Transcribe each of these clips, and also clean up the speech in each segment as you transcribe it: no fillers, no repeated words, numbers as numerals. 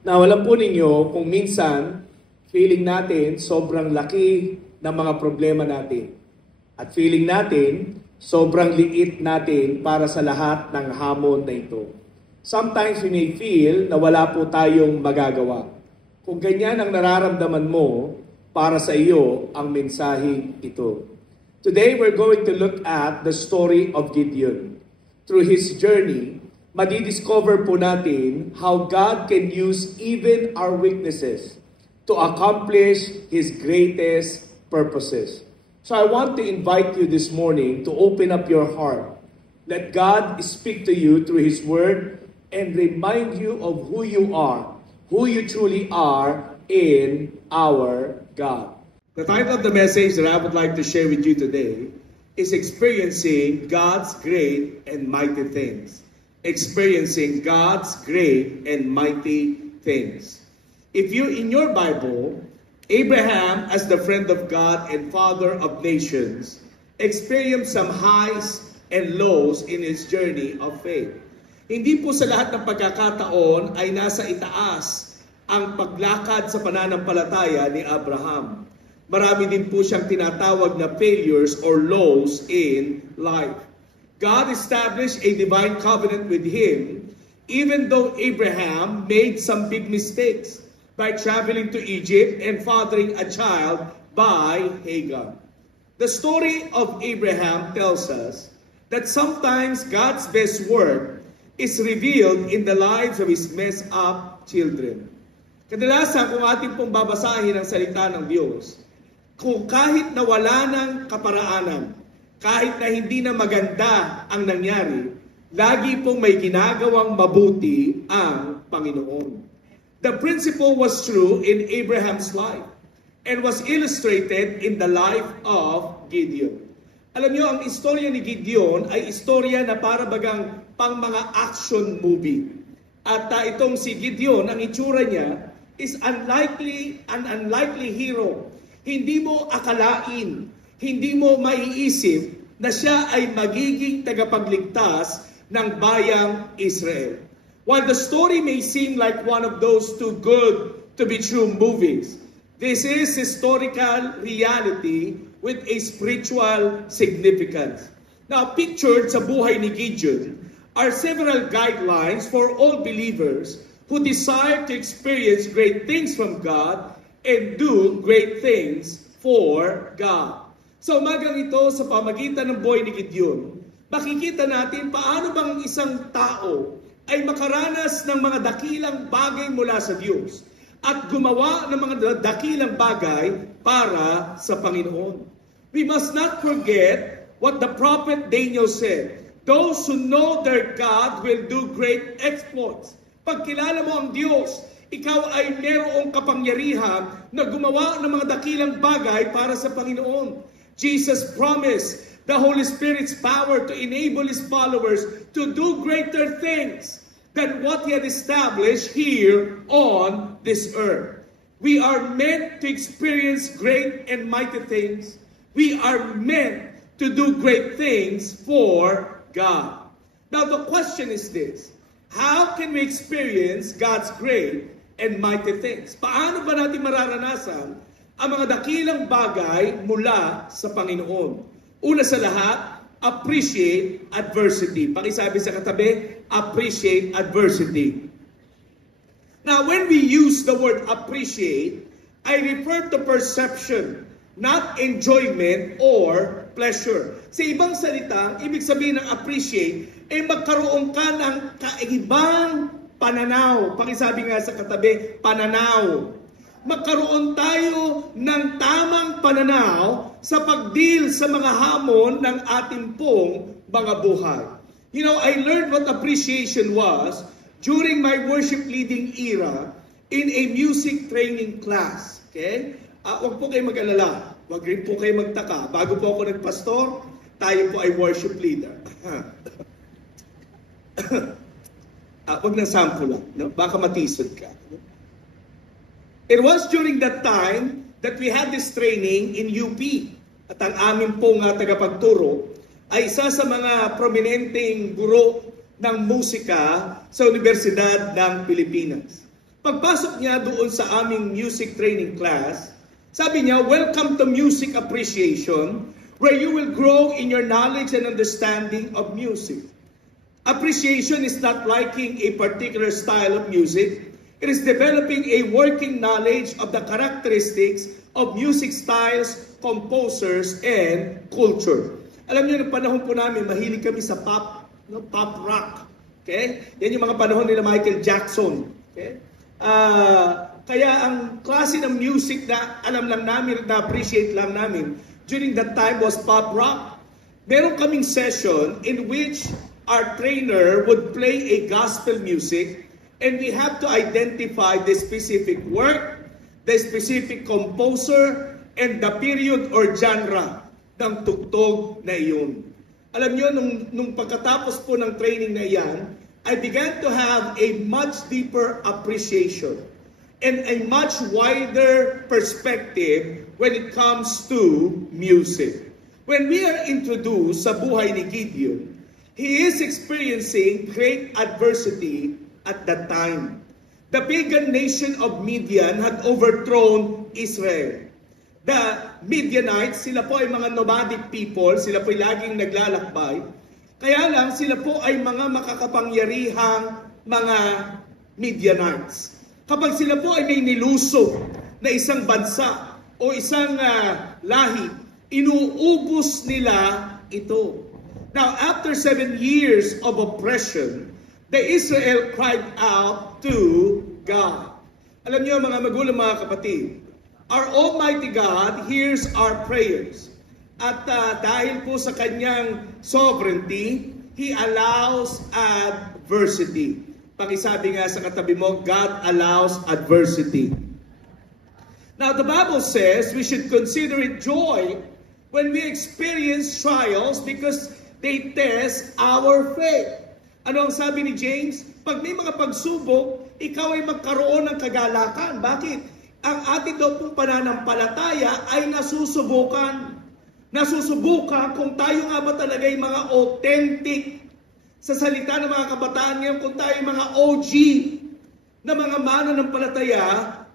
Now, alam po ninyo kung minsan feeling natin sobrang laki ng mga problema natin. At feeling natin sobrang liit natin para sa lahat ng hamon na ito. Sometimes we may feel na wala po tayong magagawa. Kung ganyan ang nararamdaman mo, para sa iyo ang mensaheng ito. Today, we're going to look at the story of Gideon. Through his journey, madidiscover po natin how God can use even our weaknesses to accomplish His greatest purposes. So I want to invite you this morning to open up your heart. Let God speak to you through His Word and remind you of who you are, who you truly are in our God. The title of the message that I would like to share with you today is Experiencing God's Great and Mighty Things. Experiencing God's great and mighty things. If you, in your Bible, Abraham, as the friend of God and father of nations, experienced some highs and lows in his journey of faith. Hindi po sa lahat ng pagkakataon ay nasa itaas ang paglakad sa pananampalataya ni Abraham. Marami din po siyang tinatawag na failures or lows in life. God established a divine covenant with him, even though Abraham made some big mistakes by traveling to Egypt and fathering a child by Hagar. The story of Abraham tells us that sometimes God's best work is revealed in the lives of his messed up children. Kadalasan kung ating pong babasahin ang salita ng Diyos, kung kahit na wala ng kaparaanan, kahit na hindi na maganda ang nangyari, lagi pong may ginagawang mabuti ang Panginoon. The principle was true in Abraham's life and was illustrated in the life of Gideon. Alam niyo, ang istorya ni Gideon ay istorya na para bagang pang mga action movie. At itong si Gideon, ang itsura niya is an unlikely hero. Hindi mo akalain, hindi mo maiisip na siya ay magiging tagapagligtas ng bayang Israel. While the story may seem like one of those too good to be true movies, this is historical reality with a spiritual significance. Now, pictured sa buhay ni Gideon are several guidelines for all believers who desire to experience great things from God and do great things for God. So umagang ito, sa pamagitan ng buhay ni Gideon, makikita natin paano bang isang tao ay makaranas ng mga dakilang bagay mula sa Diyos at gumawa ng mga dakilang bagay para sa Panginoon. We must not forget what the prophet Daniel said. Those who know their God will do great exploits. Pag kilala mo ang Diyos, ikaw ay merong kapangyarihan na gumawa ng mga dakilang bagay para sa Panginoon. Jesus promised the Holy Spirit's power to enable His followers to do greater things than what He had established here on this earth. We are meant to experience great and mighty things. We are meant to do great things for God. Now the question is this: how can we experience God's great and mighty things? Paano ba natin mararanasan ang mga dakilang bagay mula sa Panginoon? Una sa lahat, appreciate adversity. Pakisabi sa katabi, appreciate adversity. Now, when we use the word appreciate, I refer to perception, not enjoyment or pleasure. Sa ibang salita, ibig sabihin ng appreciate, magkaroon ka ng kaibang pananaw. Pakisabi nga sa katabi, pananaw. Magkaroon tayo ng tamang pananaw sa pagdeal sa mga hamon ng ating pong mga buhay. You know, I learned what appreciation was during my worship leading era in a music training class. Okay? Huwag po kayo mag-alala. Huwag rin po kayo magtaka. Bago po ako nagpastor, tayo po ay worship leader. Huwag na sample lang. No? Baka matisod ka. It was during that time that we had this training in UP. At ang amin pong tagapagturo ay isa sa mga prominenteng guro ng musika sa Universidad ng Pilipinas. Pagpasok niya doon sa aming music training class, sabi niya, welcome to music appreciation, where you will grow in your knowledge and understanding of music. Appreciation is not liking a particular style of music. It is developing a working knowledge of the characteristics of music styles, composers, and culture. Alam niyo, noong panahon po namin, mahilig kami sa pop, pop rock. Okay? Yan yung mga panahon nila Michael Jackson. Okay? Kaya ang klase ng music na alam lang namin, na appreciate lang namin, during that time was pop rock. Meron kaming session in which our trainer would play a gospel music, and we have to identify the specific work, the specific composer, and the period or genre ng tugtog na iyon. Alam nyo, nung pagkatapos po ng training na iyan, I began to have a much deeper appreciation and a much wider perspective when it comes to music. When we are introduced sa buhay ni Gideon, he is experiencing great adversity at that time. The pagan nation of Midian had overthrown Israel. The Midianites, sila po ay mga nomadic people, sila po ay laging naglalakbay. Kaya lang, sila po ay mga makakapangyarihang mga Midianites. Kapag sila po ay may niluso na isang bansa o isang lahi, inuubos nila ito. Now, after 7 years of oppression, the Israel cried out to God. Alam niyo mga magulang, mga kapatid, our Almighty God hears our prayers. At dahil po sa kanyang sovereignty, He allows adversity. Pakisabi nga sa katabi mo, God allows adversity. Now, the Bible says we should consider it joy when we experience trials because they test our faith. Ano ang sabi ni James? Pag may mga pagsubok, ikaw ay magkaroon ng kagalakan. Bakit? Ang ating daw pong pananampalataya ay nasusubukan. Nasusubukan kung tayo nga ba talaga ay mga authentic sa salita ng mga kabataan ngayon, kung tayo ay mga OG na mga mananampalataya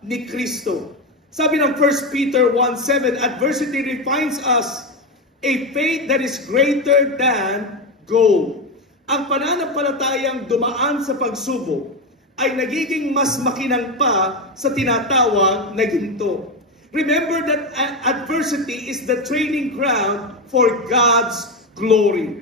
ni Kristo. Sabi ng 1 Peter 1:7, adversity refines us a faith that is greater than gold. Ang pananampalatayang dumaan sa pagsubok ay nagiging mas makinang pa sa tinatawag na ginto. Remember that adversity is the training ground for God's glory.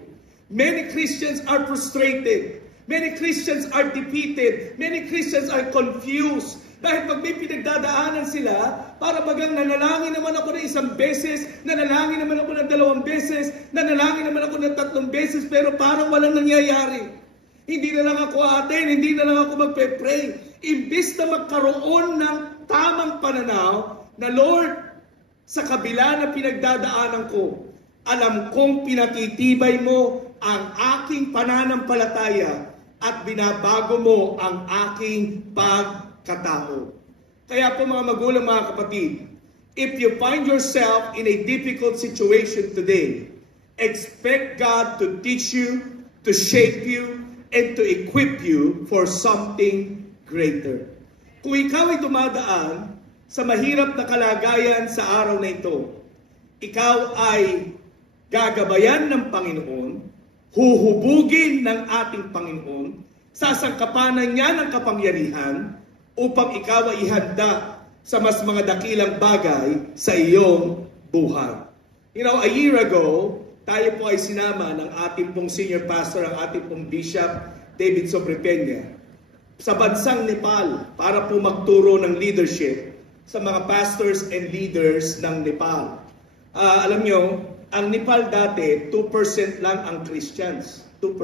Many Christians are frustrated. Many Christians are defeated. Many Christians are confused. Dahil pag may pinagdadaanan sila, para bagang nanalangin naman ako ng 1 beses, nanalangin naman ako ng 2 beses, nanalangin naman ako ng 3 beses, pero parang walang nangyayari. Hindi na lang ako attend, hindi na lang ako magpe-pray. Imbis na magkaroon ng tamang pananaw na Lord, sa kabila na pinagdadaanan ko, alam kong pinatitibay mo ang aking pananampalataya at binabago mo ang aking pagkatao. Kaya po mga magulang, mga kapatid, if you find yourself in a difficult situation today, expect God to teach you, to shape you, and to equip you for something greater. Kung ikaw ay dumadaan sa mahirap na kalagayan sa araw na ito, ikaw ay gagabayan ng Panginoon, huhubugin ng ating Panginoon, sasangkapanan niya ng kapangyarihan upang ikaw ay ihanda sa mas mga dakilang bagay sa iyong buhay. You know, a year ago, tayo po ay sinama ng ating pong senior pastor, ang ating pong Bishop David Sobrepeña, sa bansang Nepal para po magturo ng leadership sa mga pastors and leaders ng Nepal. Alam nyo, ang Nepal dati, 2% lang ang Christians. 2%.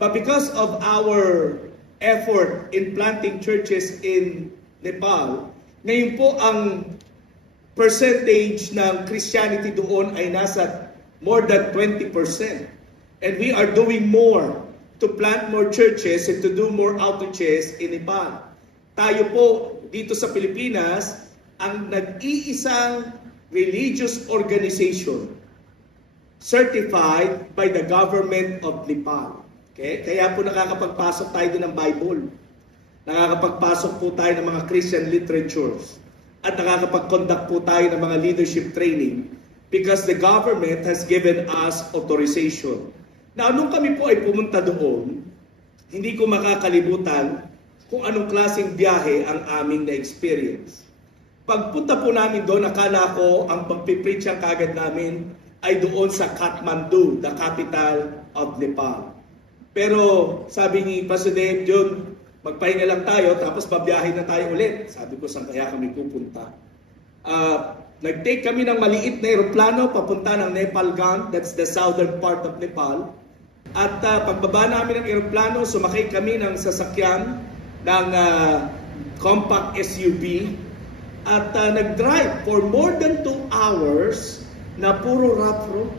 But because of our effort in planting churches in Nepal, ngayon po ang percentage ng Christianity doon ay nasa more than 20%. And we are doing more to plant more churches and to do more outreaches in Nepal. Tayo po dito sa Pilipinas ang nag-iisang religious organization certified by the government of Nepal. Okay? Kaya po nakakapagpasok tayo doon ng Bible. Nakakapagpasok po tayo ng mga Christian literatures at nakakapag-conduct po tayo ng mga leadership training because the government has given us authorization. Na nung kami po ay pumunta doon, hindi ko makakalimutan kung anong klaseng biyahe ang aming na-experience. Pagpunta po namin doon, akala ko ang pagpipreach ang kagad namin ay doon sa Kathmandu, the capital of Nepal. Pero sabi ni Pastor Dave, John, magpahinga lang tayo, tapos babiyahe na tayo ulit. Sabi ko, saan kaya kami pupunta? Nag-take kami ng maliit na aeroplano papunta ng Nepalgan, that's the southern part of Nepal. At pagbaba namin ng aeroplano, sumakay kami ng sasakyan ng compact SUV at nag-drive for more than 2 hours na puro rough road.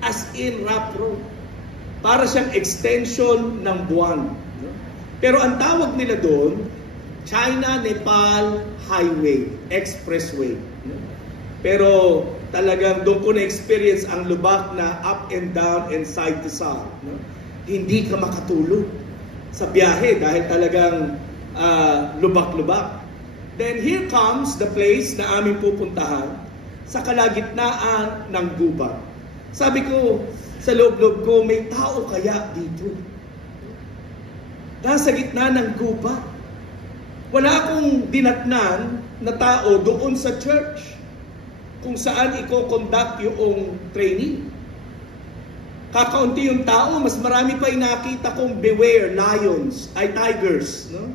As in rough road. Para siyang extension ng buwan. Pero ang tawag nila doon, China-Nepal Highway, Expressway. Pero talagang doon ko na-experience ang lubak na up and down and side to side. Hindi ka makatulog sa biyahe dahil talagang lubak-lubak. Then here comes the place na aming pupuntahan sa kalagitnaan ng gubat. Sabi ko, sa loob-loob ko, may tao kaya dito? Nasa gitna ng gubat. Wala akong dinatnan na tao doon sa church kung saan i-conduct yung training. Kakaunti yung tao, mas marami pa nakita kong beware, lions, ay tigers. No?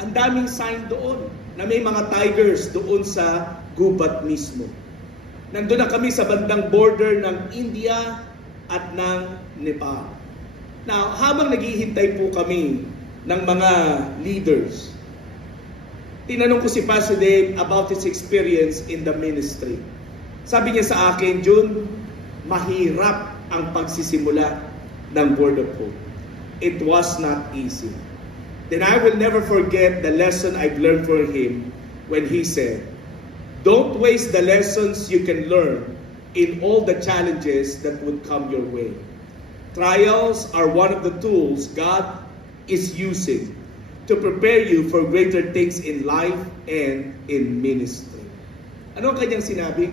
Ang daming sign doon na may mga tigers doon sa gubat mismo. Nandun na kami sa bandang border ng India at ng Nepal. Now, habang naghihintay po kami ng mga leaders, tinanong ko si Pastor Dave about his experience in the ministry. Sabi niya sa akin, Jun, mahirap ang pagsisimula ng Word of Hope. It was not easy. Then I will never forget the lesson I've learned from him when he said, don't waste the lessons you can learn in all the challenges that would come your way. Trials are one of the tools God is using to prepare you for greater things in life and in ministry. Ano ang kanyang sinabi?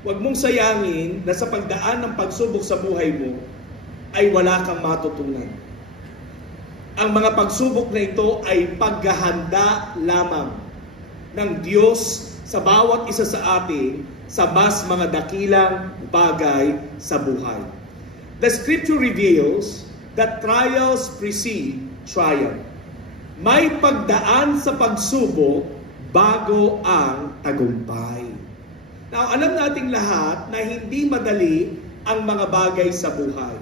Huwag mong sayangin na sa pagdaan ng pagsubok sa buhay mo ay wala kang matutunan. Ang mga pagsubok na ito ay paghahanda lamang ng Diyos sa bawat isa sa atin sa mas mga dakilang bagay sa buhay. The scripture reveals that trials precede triumph. May pagdaan sa pagsubok bago ang tagumpay. Now, alam nating lahat na hindi madali ang mga bagay sa buhay.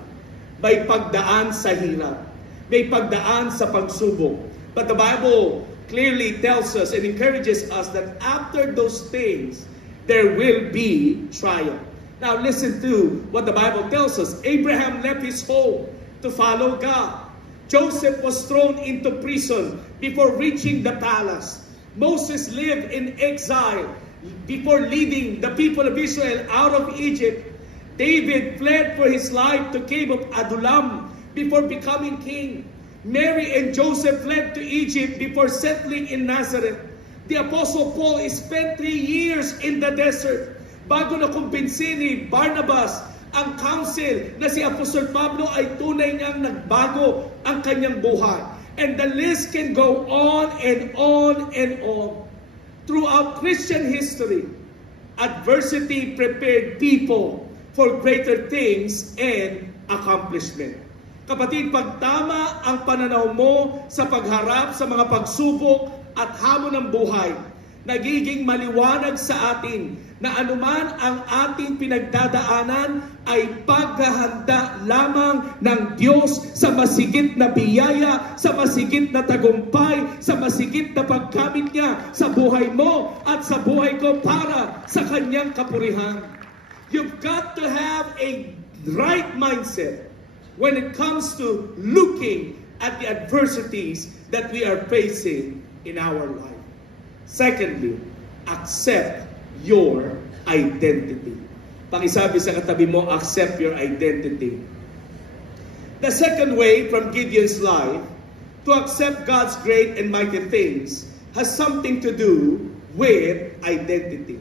May pagdaan sa hirap. May pagdaan sa pagsubok. But the Bible clearly tells us and encourages us that after those things, there will be triumph. Now listen to what the Bible tells us. Abraham left his home to follow God. Joseph was thrown into prison before reaching the palace. Moses lived in exile before leading the people of Israel out of Egypt. David fled for his life to cave of Adullam before becoming king. Mary and Joseph fled to Egypt before settling in Nazareth. The Apostle Paul spent 3 years in the desert bago na kumbinsin ni Barnabas ang council na si Apostle Pablo ay tunay niyang nagbago ang kanyang buhay. And the list can go on and on and on. Throughout Christian history, adversity prepared people for greater things and accomplishment. Kapatid, pag tama ang pananaw mo sa pagharap sa mga pagsubok at hamon ng buhay, nagiging maliwanag sa atin na anuman ang ating pinagdadaanan ay paghahanda lamang ng Diyos sa masigit na biyaya, sa masigit na tagumpay, sa masigit na pagkamit niya sa buhay mo at sa buhay ko para sa kanyang kapurihan. You've got to have a right mindset when it comes to looking at the adversities that we are facing in our life. Secondly, accept your identity. Pakisabi sa katabi mo, accept your identity. The second way from Gideon's life to accept God's great and mighty things has something to do with identity.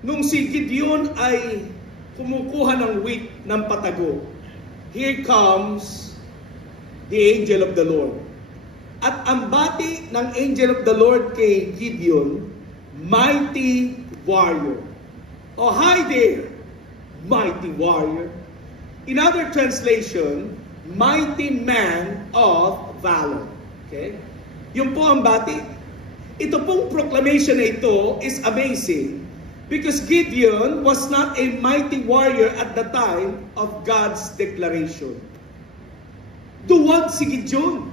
Nung si Gideon ay kumukuha ng wheat ng patago, here comes the angel of the Lord. At ang bati ng angel of the Lord kay Gideon, mighty warrior. Oh, hi there, mighty warrior. In other translation, mighty man of valor. Okay? Yun po ang bati. Ito pong proclamation na ito is amazing because Gideon was not a mighty warrior at the time of God's declaration. Duwag si Gideon.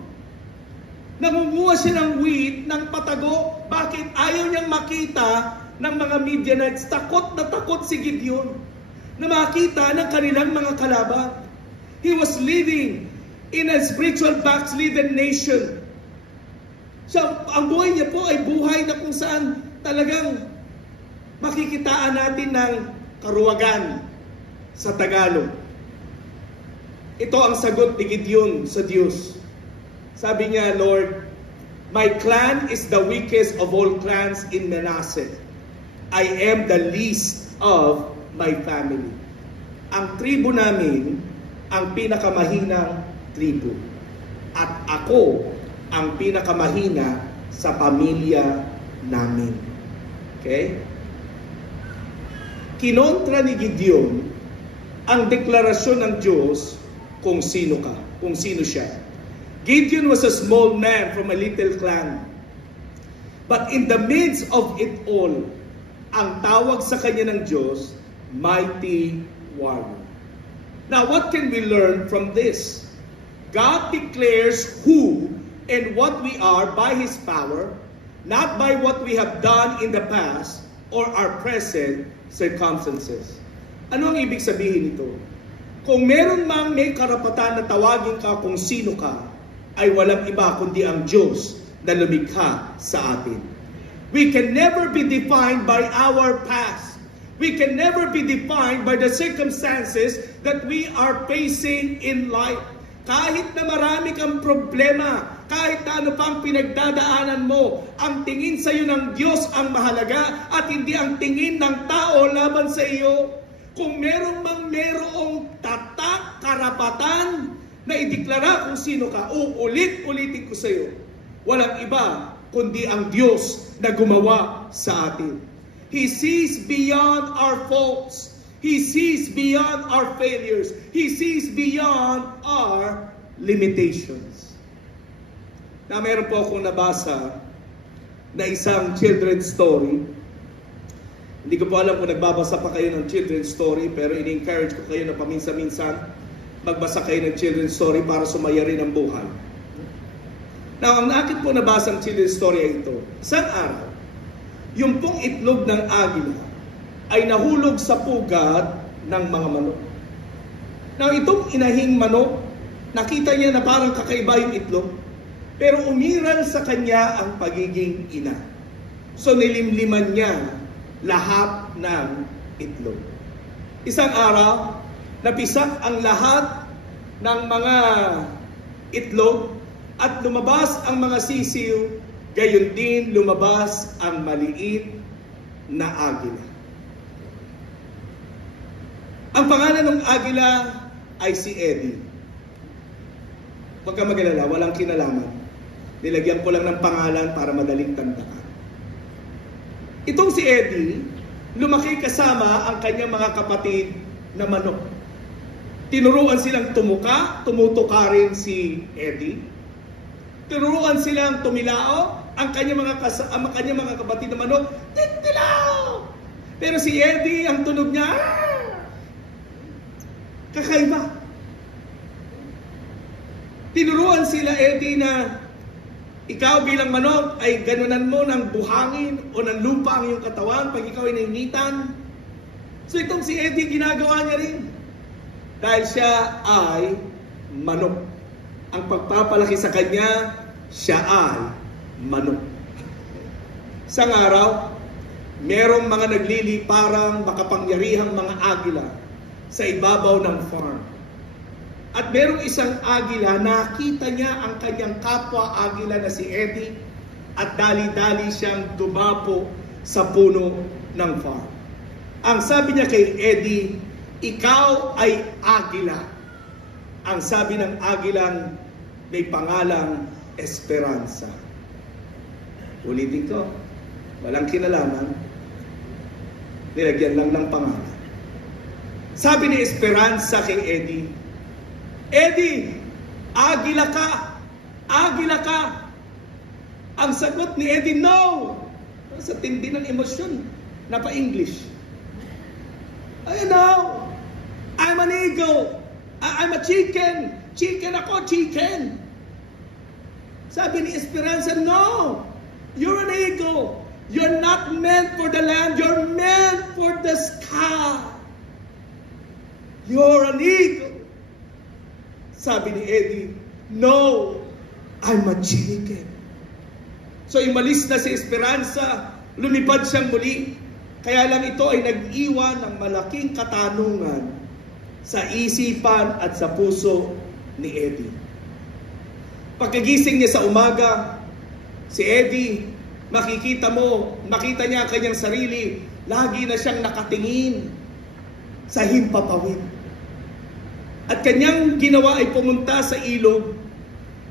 Nangunguha siya ng wheat ng patago. Bakit? Ayaw niyang makita ng mga Midianites. Takot na takot si Gideon na makita ng kanilang mga kalaban. He was living in a spiritual backslidden nation. Ang buhay niya po ay buhay na kung saan talagang makikitaan natin ng karuwagan sa Tagalog. Ito ang sagot ni Gideon sa Diyos. Sabi niya, Lord, my clan is the weakest of all clans in Manasseh. I am the least of my family. Ang tribo namin, ang pinakamahinang tribo. At ako, ang pinakamahina sa pamilya namin. Okay? Kinontra ni Gideon ang deklarasyon ng Diyos kung sino ka, kung sino siya. Gideon was a small man from a little clan. But in the midst of it all, ang tawag sa kanya ng Diyos, mighty warrior. Now, what can we learn from this? God declares who and what we are by His power, not by what we have done in the past or our present circumstances. Ano ang ibig sabihin nito? Kung meron mang may karapatan na tawagin ka kung sino ka, ay walang iba kundi ang Diyos na lumikha sa atin. We can never be defined by our past. We can never be defined by the circumstances that we are facing in life. Kahit na marami kang problema, kahit na ano pang pinagdadaanan mo, ang tingin sa iyo ng Diyos ang mahalaga at hindi ang tingin ng tao laban sa iyo. Kung merong tatak, karapatan na ideklara kung sino ka, ulitin ko sa iyo. Walang iba kundi ang Diyos na gumawa sa atin. He sees beyond our faults. He sees beyond our failures. He sees beyond our limitations. Na meron po akong nabasa na isang children's story. Hindi ko po alam kung nagbabasa pa kayo ng children's story, pero in-encourage ko kayo na paminsan-minsan magbasa kayo ng children's story para sumaya rin ang buhay. Now, ang akin po nabasang children's story ay ito. Isang araw, yung pong itlog ng agila ay nahulog sa pugad ng mga manok. Now, itong inahing manok, nakita niya na parang kakaiba yung itlog, pero umiral sa kanya ang pagiging ina. So, nilimliman niya lahat ng itlog. Isang araw, napisak ang lahat ng mga itlog at lumabas ang mga sisiw, gayon din lumabas ang maliit na agila. Ang pangalan ng agila ay si Eddie. Huwag kang mag-alala, walang kinalaman. Nilagyan ko lang ng pangalan para madaling tandaan. Itong si Eddie, lumaki kasama ang kanyang mga kapatid na manok. Tinuruan silang tumutuka rin si Eddie. Tinuruan silang tumilao, ang kanyang mga kapatid na manok, titilao! Pero si Eddie, ang tunog niya, kakaiba. Tinuruan sila, Eddie, na ikaw bilang manok ay ganunan mo ng buhangin o ng lupa ang iyong katawan pag ikaw ay nainitan. So itong si Eddie, ginagawa niya rin. Dahil siya ay manok. Ang pagpapalaki sa kanya, siya ay manok. Isang araw, merong mga nagliliparang makapangyarihang mga agila sa ibabaw ng farm. At merong isang agila, nakita niya ang kanyang kapwa agila na si Eddie at dali-dali siyang dumapo sa puno ng farm. Ang sabi niya kay Eddie, ikaw ay agila. Ang sabi ng agilang may pangalang Esperanza. Ulitin ko, walang kinalaman, nilagyan lang ng pangalan. Sabi ni Esperanza kay Eddie, Eddie, agila ka! Agila ka! Ang sagot ni Eddie, no! Sa tindi ng emosyon, napa-English. I know! I'm an eagle! I'm a chicken! Chicken ako, chicken! Sabi ni Esperanza, no! You're an eagle! You're not meant for the land, you're meant for the sky! You're an eagle! Sabi ni Eddie, no, I'm a chicken. So umalis na si Esperanza, lumipad siyang muli. Kaya lang ito ay nag-iwan ng malaking katanungan sa isipan at sa puso ni Eddie. Pagkagising niya sa umaga, si Eddie, makita niya ang kanyang sarili, lagi na siyang nakatingin sa himpapawid. At kanyang ginawa ay pumunta sa ilog.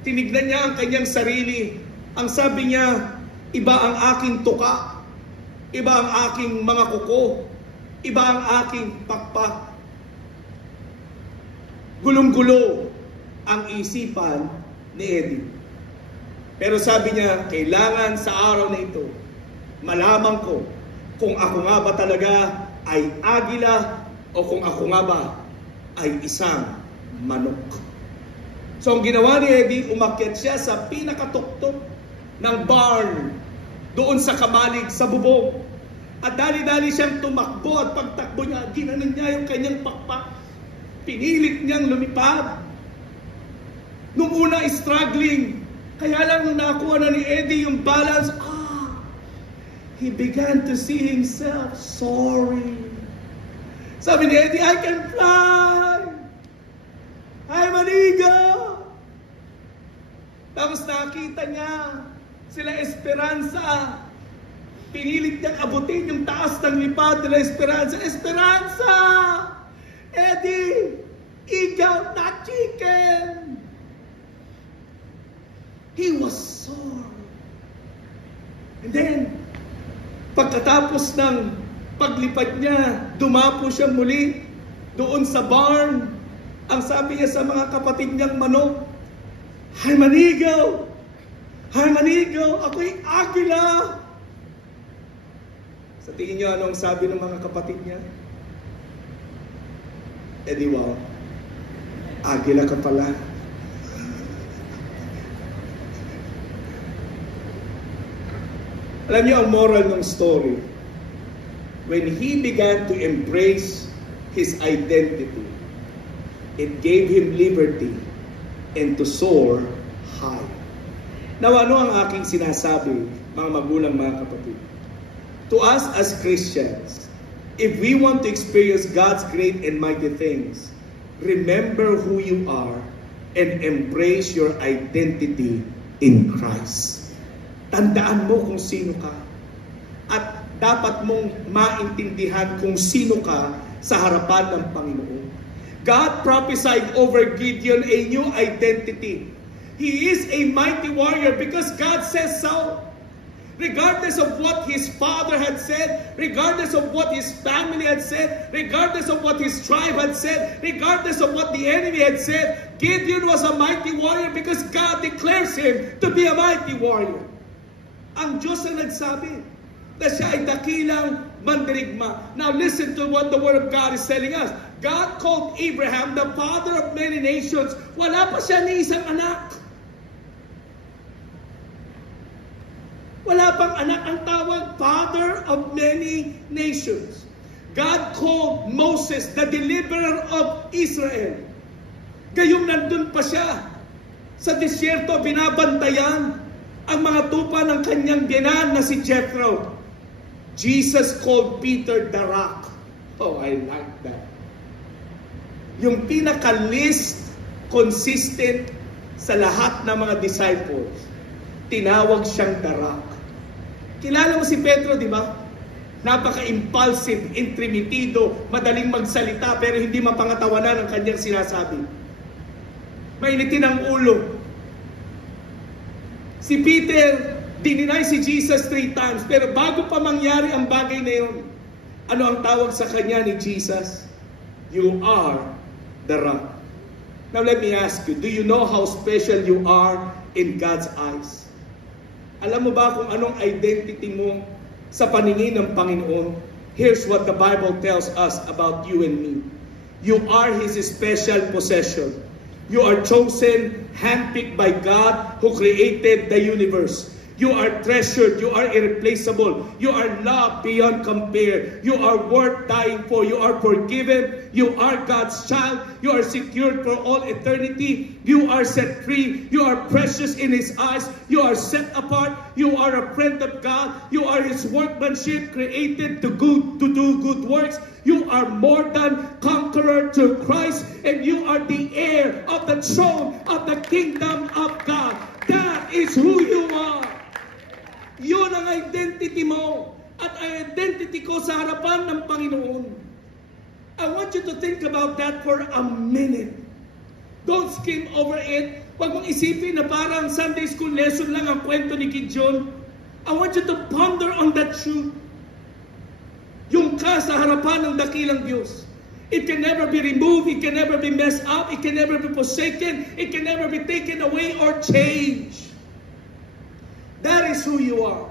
Tinignan niya ang kanyang sarili. Ang sabi niya, iba ang aking tuka. Iba ang aking mga kuko. Iba ang aking pakpak. Gulong-gulo ang isipan ni Eddie. Pero sabi niya, kailangan sa araw na ito, malaman ko kung ako nga ba talaga ay agila o kung ako nga ba ay isang manok. So ang ginawa ni Eddie, umakyat siya sa pinakatuktok ng barn, doon sa kamalig, sa bubong. At dali-dali siyang tumakbo at pagtakbo niya, ginanon niya yung kanyang pakpak. Pinilit niyang lumipad. Nung una, struggling. Kaya lang nung nakuha na ni Eddie yung balance, he began to see himself soaring. Sabi ni Eddie, I can fly! I'm an eagle! Tapos nakita niya sila Esperanza. Pinilit niyang abutin yung taas ng lipad nila Esperanza. Esperanza! Eddie! Eagle, not chicken! He was sore. And then, pagkatapos ng paglipad niya, dumapo siya muli doon sa barn. Ang sabi niya sa mga kapatid niyang manok, I'm an eagle! I'm an eagle! Ako'y agila! Sa tingin niyo, anong sabi ng mga kapatid niya? Eddie, wow, agila ka pala. Alam niyo ang moral ng story? When he began to embrace his identity, it gave him liberty and to soar high. Now, ano ang aking sinasabi, mga magulang, mga kapatid? To us as Christians, if we want to experience God's great and mighty things, remember who you are and embrace your identity in Christ. Tandaan mo kung sino ka. At dapat mong maintindihan kung sino ka sa harapan ng Panginoon. God prophesied over Gideon a new identity. He is a mighty warrior because God says so. Regardless of what his father had said, regardless of what his family had said, regardless of what his tribe had said, regardless of what the enemy had said, Gideon was a mighty warrior because God declares him to be a mighty warrior. Ang Diyos ang nagsabi na siya ay dakilang mandirigma. Now listen to what the Word of God is telling us. God called Abraham the father of many nations. Wala pa siya ni isang anak. Wala pang anak, ang tawag, father of many nations. God called Moses the deliverer of Israel. Gayong nandun pa siya sa disyerto, binabantayan ang mga tupa ng kanyang biyanan na si Jethro. Jesus called Peter the rock. Oh, I like that. Yung pinaka-least consistent sa lahat ng mga disciples, tinawag siyang the Rock. Kilala mo si Pedro, di ba? Napaka-impulsive, intimidido, madaling magsalita, pero hindi mapangatawanan ang kanyang sinasabi. Mainitin ang ulo. Si Peter, dininay si Jesus 3 times, pero bago pa mangyari ang bagay na yun, ano ang tawag sa kanya ni Jesus? You are the Rock. Now let me ask you, do you know how special you are in God's eyes? Alam mo ba kung anong identity mo sa paningin ng Panginoon? Here's what the Bible tells us about you and me. You are His special possession. You are chosen, handpicked by God who created the universe. You are treasured. You are irreplaceable. You are loved beyond compare. You are worth dying for. You are forgiven. You are God's child. You are secured for all eternity. You are set free. You are precious in His eyes. You are set apart. You are a friend of God. You are His workmanship created to do good works. You are more than conqueror through Christ, and you are the heir of the throne of the kingdom of God. That is who you are. Yun ang identity mo at identity ko sa harapan ng Panginoon. I want you to think about that for a minute. Don't skim over it. Huwag mong isipin na parang Sunday school lesson lang ang kwento ni Gideon. I want you to ponder on that truth. Yung ka sa harapan ng dakilang Diyos. It can never be removed. It can never be messed up. It can never be forsaken. It can never be taken away or changed. That is who you are.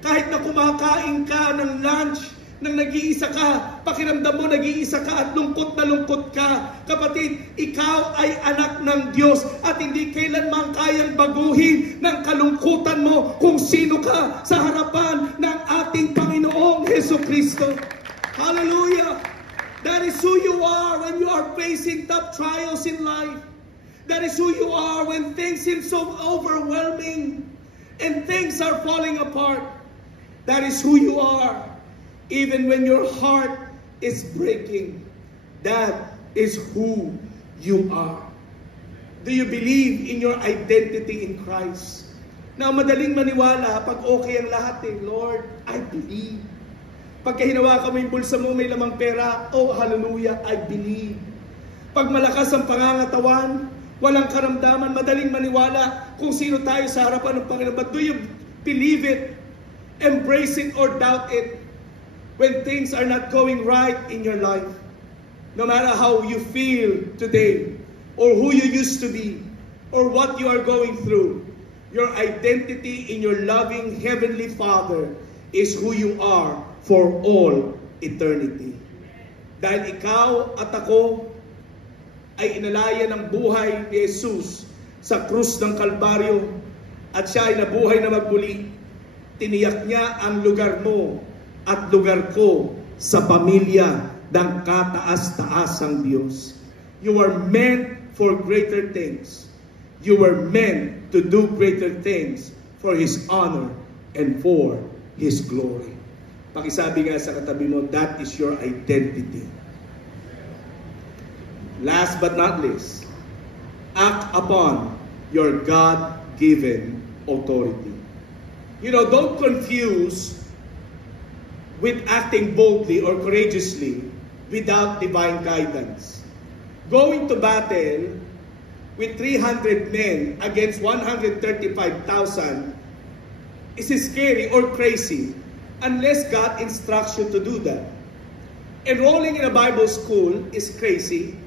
Kahit na kumakain ka ng lunch, nang nag-iisa ka, pakiramdam mo nag-iisa ka at lungkot na lungkot ka. Kapatid, ikaw ay anak ng Diyos at hindi kailanman kayang baguhin ng kalungkutan mo kung sino ka sa harapan ng ating Panginoong Jesucristo. Hallelujah! That is who you are when you are facing tough trials in life. That is who you are when things seem so overwhelming and things are falling apart. That is who you are. Even when your heart is breaking, that is who you are. Do you believe in your identity in Christ? Now, madaling maniwala pag okay ang lahat eh. Lord, I believe. Pagka hinawakan mo yung bulsa mo, may lamang pera, oh, hallelujah, I believe. Pag malakas ang pangangatawan, walang karamdaman, madaling maniwala kung sino tayo sa harapan ng Panginoon. But do you believe it, embrace it, or doubt it when things are not going right in your life? No matter how you feel today, or who you used to be, or what you are going through, your identity in your loving Heavenly Father is who you are for all eternity. Dahil ikaw at ako ay inalaya ng buhay ni Jesus sa krus ng Kalbaryo at siya ay nabuhay na magmuli. Tiniyak niya ang lugar mo at lugar ko sa pamilya ng kataas-taasang Diyos. You are meant for greater things. You were meant to do greater things for His honor and for His glory. Pakisabi nga sa katabi mo, that is your identity. Last but not least, act upon your God-given authority. You know, don't confuse with acting boldly or courageously without divine guidance. Going to battle with 300 men against 135,000 is scary or crazy unless God instructs you to do that. Enrolling in a Bible school is crazy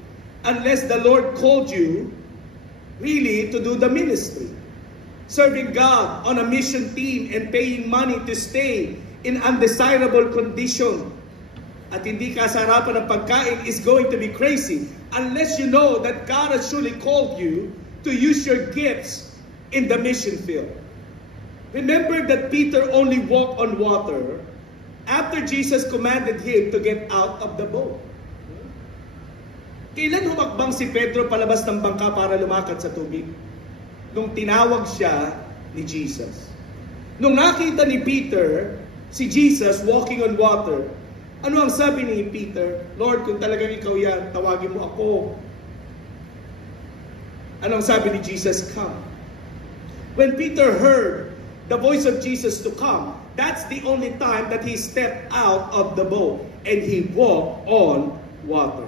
unless the Lord called you really to do the ministry. Serving God on a mission team and paying money to stay in undesirable condition at hindi ka sa harapan ng pagkain is going to be crazy unless you know that God has truly called you to use your gifts in the mission field. Remember that Peter only walked on water after Jesus commanded him to get out of the boat. Kailan humakbang si Pedro palabas ng bangka para lumakad sa tubig? Nung tinawag siya ni Jesus. Nung nakita ni Peter si Jesus walking on water, ano ang sabi ni Peter? Lord, kung talagang ikaw yan, tawagin mo ako. Anong sabi ni Jesus? Come. When Peter heard the voice of Jesus to come, that's the only time that he stepped out of the boat and he walked on water.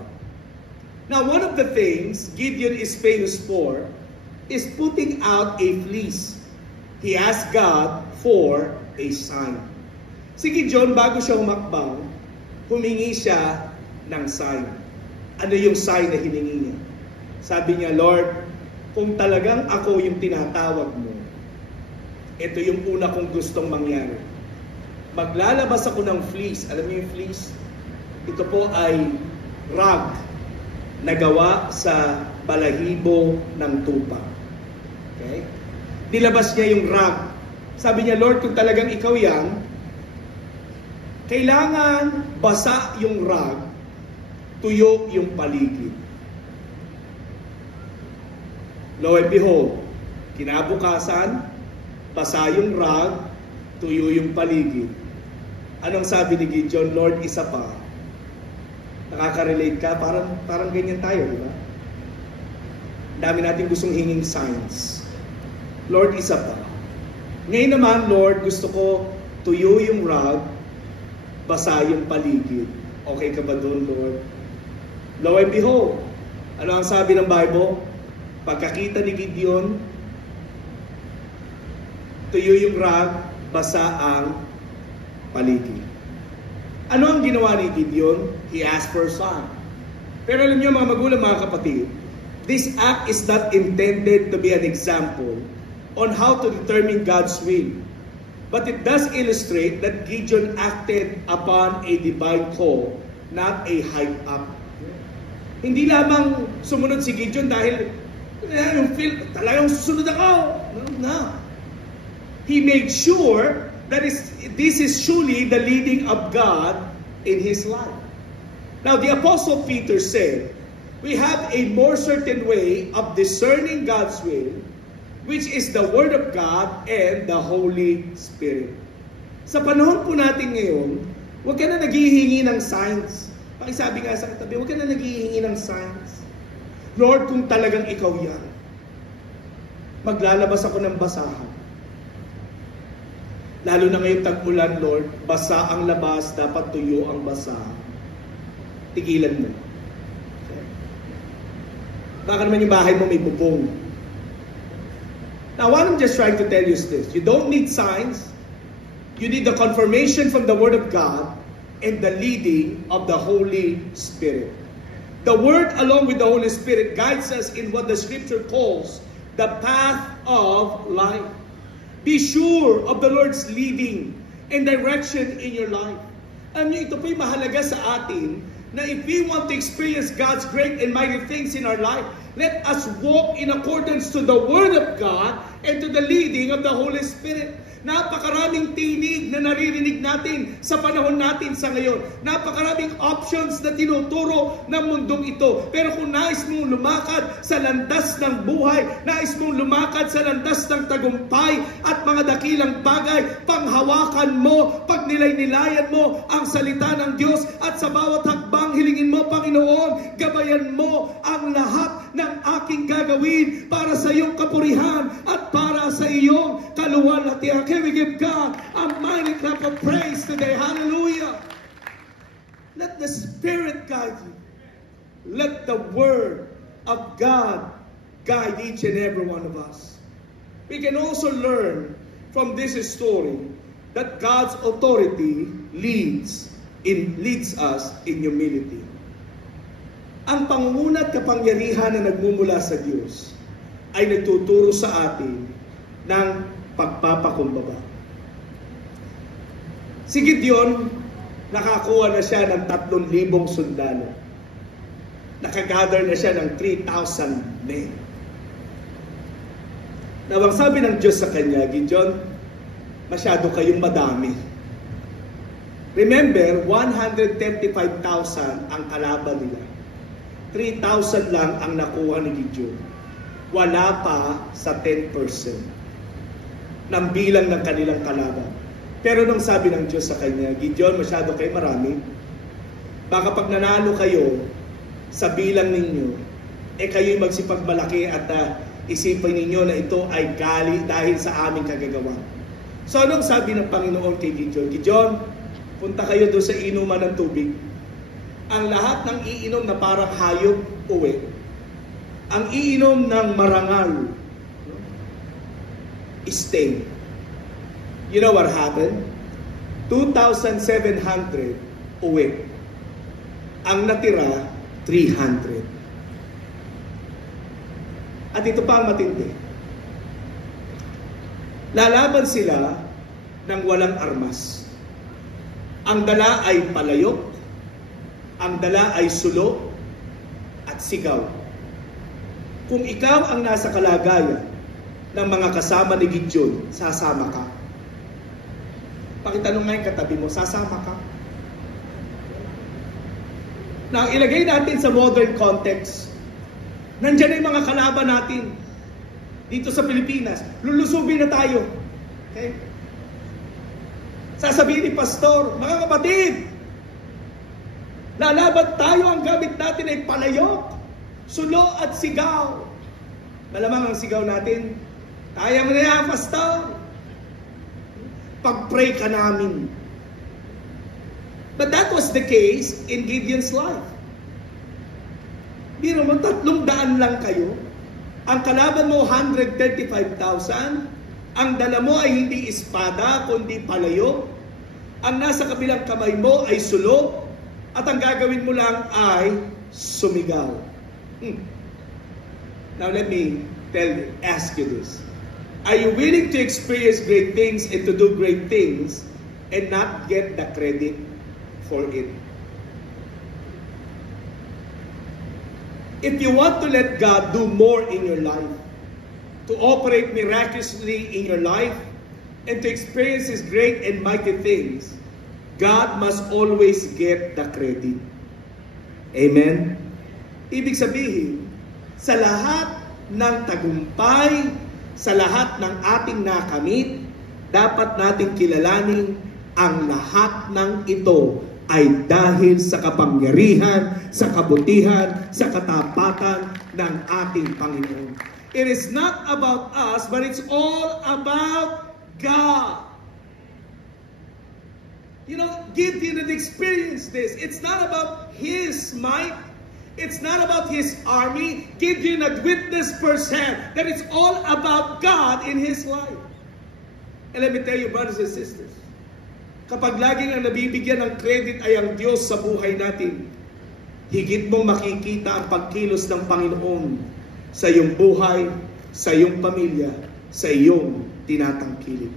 Now, one of the things Gideon is famous for is putting out a fleece. He asked God for a sign. Si Gideon, bago siya humakbang, humingi siya ng sign. Ano yung sign na hiningi niya? Sabi niya, Lord, kung talagang ako yung tinatawag mo, ito yung una kong gustong mangyari. Maglalabas ako ng fleece. Alam niyo yung fleece? Ito po ay rag na gawa sa balahibo ng tupa. Okay? Nilabas niya yung rag. Sabi niya, Lord, kung talagang ikaw yan, kailangan basa yung rag, tuyo yung paligid. Lo and behold, kinabukasan, basa yung rag, tuyo yung paligid. Anong sabi ni Gideon? Lord, isa pa. Nakaka-relate ka? Parang ganyan tayo, di ba? Dami natin gustong hinging signs. Lord, isa pa. Ngayon naman, Lord, gusto ko tuyo yung rag, basa yung paligid. Okay ka ba doon, Lord? Lo and behold, ano ang sabi ng Bible? Pagkakita ni Gideon, tuyo yung rag, basa ang paligid. Ano ang ginawa ni Gideon? He asked for a sign. Pero alam niyo mga magulang, mga kapatid, this act is not intended to be an example on how to determine God's will. But it does illustrate that Gideon acted upon a divine call, not a hype up. Hindi lamang sumunod si Gideon dahil yung feel, talagang susunod ako. No. He made sure that this is truly the leading of God in his life. Now, the Apostle Peter said, we have a more certain way of discerning God's will, which is the Word of God and the Holy Spirit. Sa panahon po natin ngayon, huwag ka na naghihingi ng signs. Pakisabi nga sa katabi, huwag ka na naghihingi ng signs. Lord, kung talagang ikaw yan, maglalabas ako ng basahan. Lalo na ngayong tag-ulan, Lord, basa ang labas, dapat tuyo ang basa. Tigilan mo. Okay. Baka naman yung bahay mo may bubong. Now, what I'm just trying to tell you is this. You don't need signs. You need the confirmation from the Word of God and the leading of the Holy Spirit. The Word, along with the Holy Spirit, guides us in what the Scripture calls the path of life. Be sure of the Lord's leading and direction in your life. Alam niyo, ito po'y mahalaga sa atin na if we want to experience God's great and mighty things in our life, let us walk in accordance to the Word of God and to the leading of the Holy Spirit. Napakaraming tinig na naririnig natin sa panahon natin sa ngayon. Napakaraming options na tinuturo ng mundong ito. Pero kung nais mong lumakad sa landas ng buhay, nais mong lumakad sa landas ng tagumpay at mga dakilang bagay, panghawakan mo, pagnilay-nilayan mo ang salita ng Diyos at sa bawat hakbang hilingin mo, Panginoon, gabayan mo ang lahat ng aking gagawin para sa iyong kapurihan at para sa iyong kaluwalhatian. Can we give God a mighty clap of praise today? Hallelujah! Let the Spirit guide you. Let the Word of God guide each and every one of us. We can also learn from this story that God's authority leads us in humility. Ang pangunguna at kapangyarihan na nagmumula sa Diyos ay nagtuturo sa atin ng pagpapakumbaba. Si Gideon, nakakuha na siya ng 3,000 sundalo. Nakagather na siya ng 3,000 men. Nawang sabi ng Diyos sa kanya, Gideon, masyado kayong madami. Remember, 135,000 ang kalaban nila. 3,000 lang ang nakuha ni Gideon. Wala pa sa 10% ng bilang ng kanilang kalaban. Pero nung sabi ng Diyos sa kanya, Gideon, masyado kayo marami. Baka pag nanalo kayo sa bilang ninyo, kayo'y magsipagmalaki at isipin ninyo na ito ay galing dahil sa aming kagagawa. So anong sabi ng Panginoon kay Gideon? Gideon, punta kayo doon sa inuman ng tubig. Ang lahat ng iinom na parang hayop, uwi. Ang iinom ng marangal, stay. You know what happened? 2,700 uwi. Ang natira, 300. At ito pa ang matindi. Lalaban sila ng walang armas. Ang dala ay palayok, ang dala ay sulo, at sigaw. Kung ikaw ang nasa kalagayan ng mga kasama ni Gideon, sasama ka. Pakitanong ngayon katabi mo, sasama ka? Now, ilagay natin sa modern context. Nandiyan na yung mga kalaban natin dito sa Pilipinas. Lulusubin na tayo. Okay? Sasabihin ni pastor, mga kapatid, lalaban tayo, ang gamit natin ay palayok, sulo at sigaw. Malamang ang sigaw natin, kaya mo na yan, pastor. Pag-pray ka namin. But that was the case in Gideon's life. Biro mo, 300 lang kayo. Ang kalaban mo, 135,000. Ang dala mo ay hindi espada, kundi palayo. Ang nasa kabilang kamay mo ay sulo. At ang gagawin mo lang ay sumigaw. Now let me ask you this. Are you willing to experience great things and to do great things and not get the credit for it? If you want to let God do more in your life, to operate miraculously in your life, and to experience His great and mighty things, God must always get the credit. Amen? Ibig sabihin, sa lahat ng tagumpay, sa lahat ng ating nakamit, dapat nating kilalanin ang lahat ng ito ay dahil sa kapangyarihan, sa kabutihan, sa katapatan ng ating Panginoon. It is not about us, but it's all about God. You know, Gideon had experienced this. It's not about his might. It's not about his army. Gideon had witnessed firsthand that it's all about God in his life. And let me tell you, brothers and sisters, kapag laging ang nabibigyan ng credit ay ang Diyos sa buhay natin, higit mong makikita ang pagkilos ng Panginoon sa iyong buhay, sa iyong pamilya, sa iyong tinatangkilik.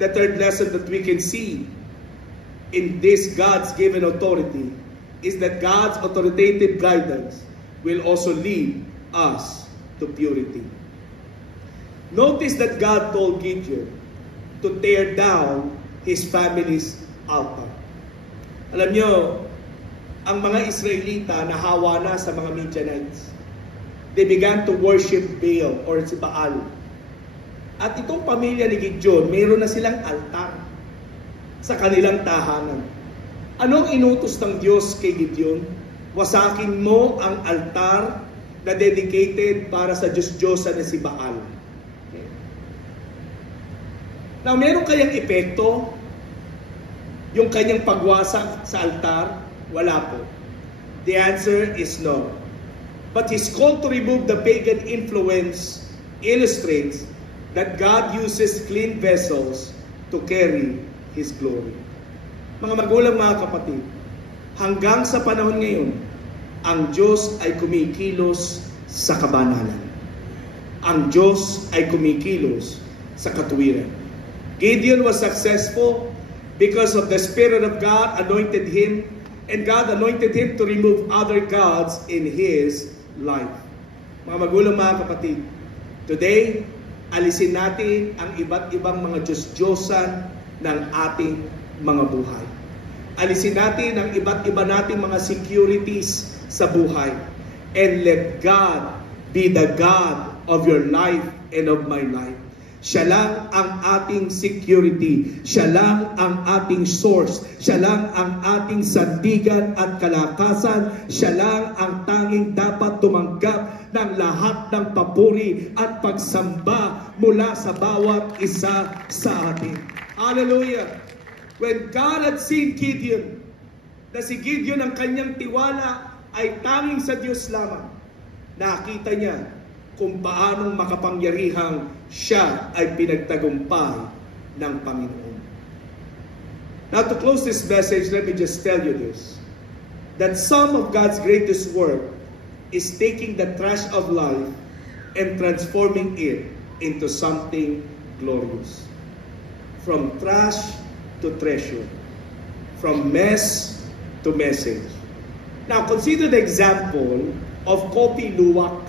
The third lesson that we can see in this God's given authority is that God's authoritative guidance will also lead us to purity. Notice that God told Gideon to tear down his family's altar. Alam nyo, ang mga Israelita nahawa na sa mga Midianites. They began to worship Baal or si Baal. At itong pamilya ni Gideon, mayroon na silang altar sa kanilang tahanan. Anong inutos ng Diyos kay Gideon? Wasakin mo ang altar na dedicated para sa Diyos-Diyosan na si Baal. Okay. Now, meron kayang epekto yung kanyang pagwasak sa altar? Wala po. The answer is no. But his call to remove the pagan influence illustrates that God uses clean vessels to carry His glory. Mga magulang, mga kapatid, hanggang sa panahon ngayon, ang Diyos ay kumikilos sa kabanalan. Ang Diyos ay kumikilos sa katuwiran. Gideon was successful because of the Spirit of God anointed him, and God anointed him to remove other gods in his life. Mga magulang, mga kapatid, today, alisin natin ang iba't ibang mga Diyos-Diyosan ng ating mga buhay. Alisin natin ang iba't iba nating mga securities sa buhay. And let God be the God of your life and of my life. Siya lang ang ating security. Siya lang ang ating source. Siya lang ang ating sandigan at kalakasan. Siya lang ang tanging dapat tumanggap ng lahat ng papuri at pagsamba mula sa bawat isa sa atin. Hallelujah! When God had seen Gideon, na si Gideon ang kanyang tiwala ay tanging sa Diyos lamang, nakita niya kung paanong makapangyarihang siya ay pinagtagumpay ng Panginoon. Now to close this message, let me just tell you this, that some of God's greatest work is taking the trash of life and transforming it into something glorious. From trash to treasure. From mess to message. Now, consider the example of Kopi Luwak.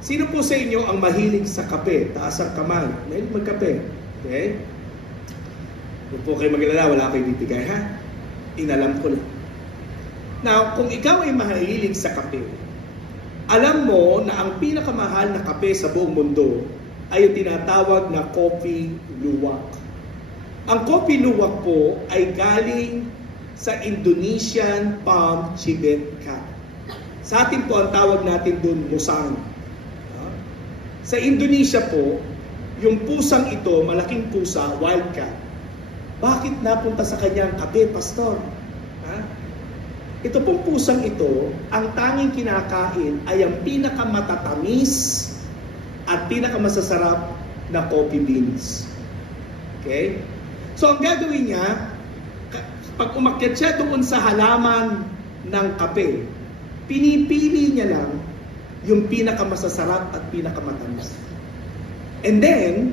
Sino po sa inyo ang mahilig sa kape? Taas ang kamay. Mahilig magkape. Okay? Huwag po kayo mag-alala, wala kayo bibigay, ha? Inalam ko lang. Now, kung ikaw ay mahilig sa kape, alam mo na ang pinakamahal na kape sa buong mundo ay yung tinatawag na Kopi Luwak. Ang Kopi Luwak po ay galing sa Indonesian palm civet cat. Sa atin po ang tawag natin doon musang. Sa Indonesia po, yung pusang ito, malaking pusa, wild cat. Bakit napunta sa kanyang kape, pastor? Ito pong pusang ito, ang tanging kinakain ay ang pinakamatatamis at pinakamasasarap na coffee beans. Okay? So ang gagawin niya, pag umakyat siya doon sa halaman ng kape, pinipili niya lang yung pinakamasasarap at pinakamatamis. And then,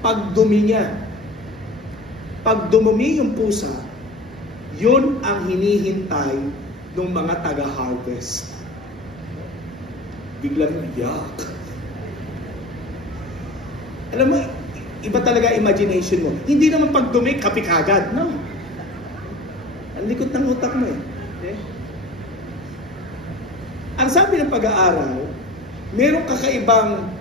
pag dumumi yung pusa, yun ang hinihintay ng mga taga-harvest. Biglang yak. Alam mo, iba talaga imagination mo. Hindi naman pag dumi, kape kagad. No. Ang likot ng utak mo eh. Okay? Ang sabi ng pag-aaral, merong kakaibang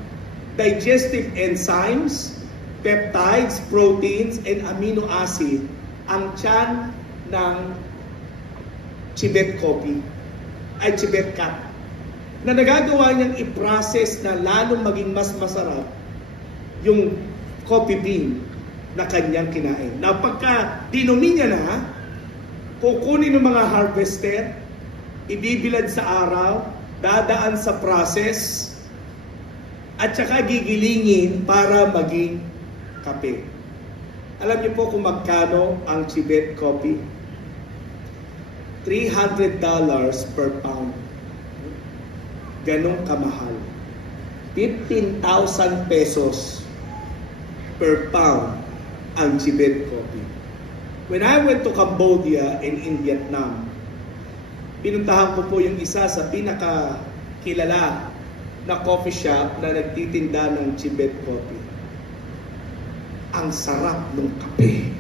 digestive enzymes, peptides, proteins, and amino acid ang tiyan ng civet coffee ay civet cat na nagagawa niyang i-process na lalong maging mas masarap yung coffee bean na kanyang kinain. Na pagka dinumi niya na, kukunin ng mga harvester, ibibilad sa araw, dadaan sa process, at saka gigilingin para maging kape. Alam niyo po kung magkano ang civet coffee? $300 per pound. Ganong kamahal. 15,000 pesos per pound ang civet coffee. When I went to Cambodia and in Vietnam, pinuntahan ko po yung isa sa pinakakilala na coffee shop na nagtitinda ng civet coffee. Ang sarap ng kape.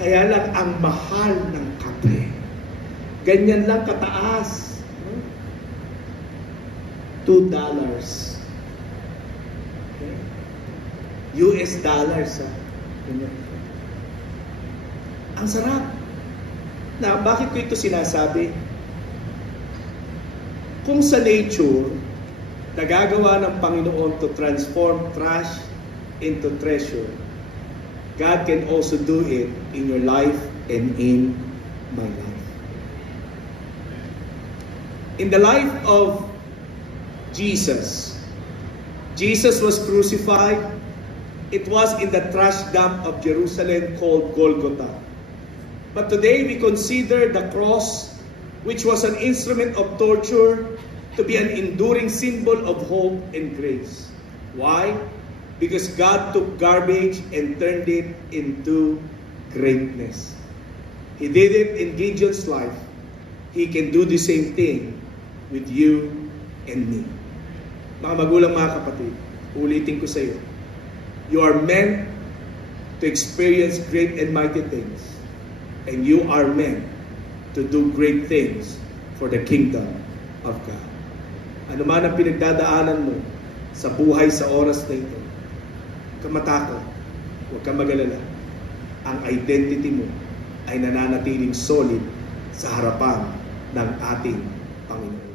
Kaya lang ang mahal ng kape. Ganyan lang kataas. $2. Okay? US dollars. Ang sarap. Na, bakit ko ito sinasabi? Kung sa nature, nagagawa ng Panginoon to transform trash into treasure, God can also do it in your life and in my life. In the life of Jesus, Jesus was crucified. It was in the trash dump of Jerusalem called Golgotha. But today we consider the cross, which was an instrument of torture, to be an enduring symbol of hope and grace. Why? Because God took garbage and turned it into greatness. He did it in Gideon's life. He can do the same thing with you and me. Mga magulang, mga kapatid, ulitin ko sa iyo, you are meant to experience great and mighty things. And you are meant to do great things for the kingdom of God. Ano man ang pinagdadaanan mo sa buhay sa oras na ito, huwag kang matakot, huwag kang mag-alala. Ang identity mo ay nananatiling solid sa harapan ng ating Panginoon.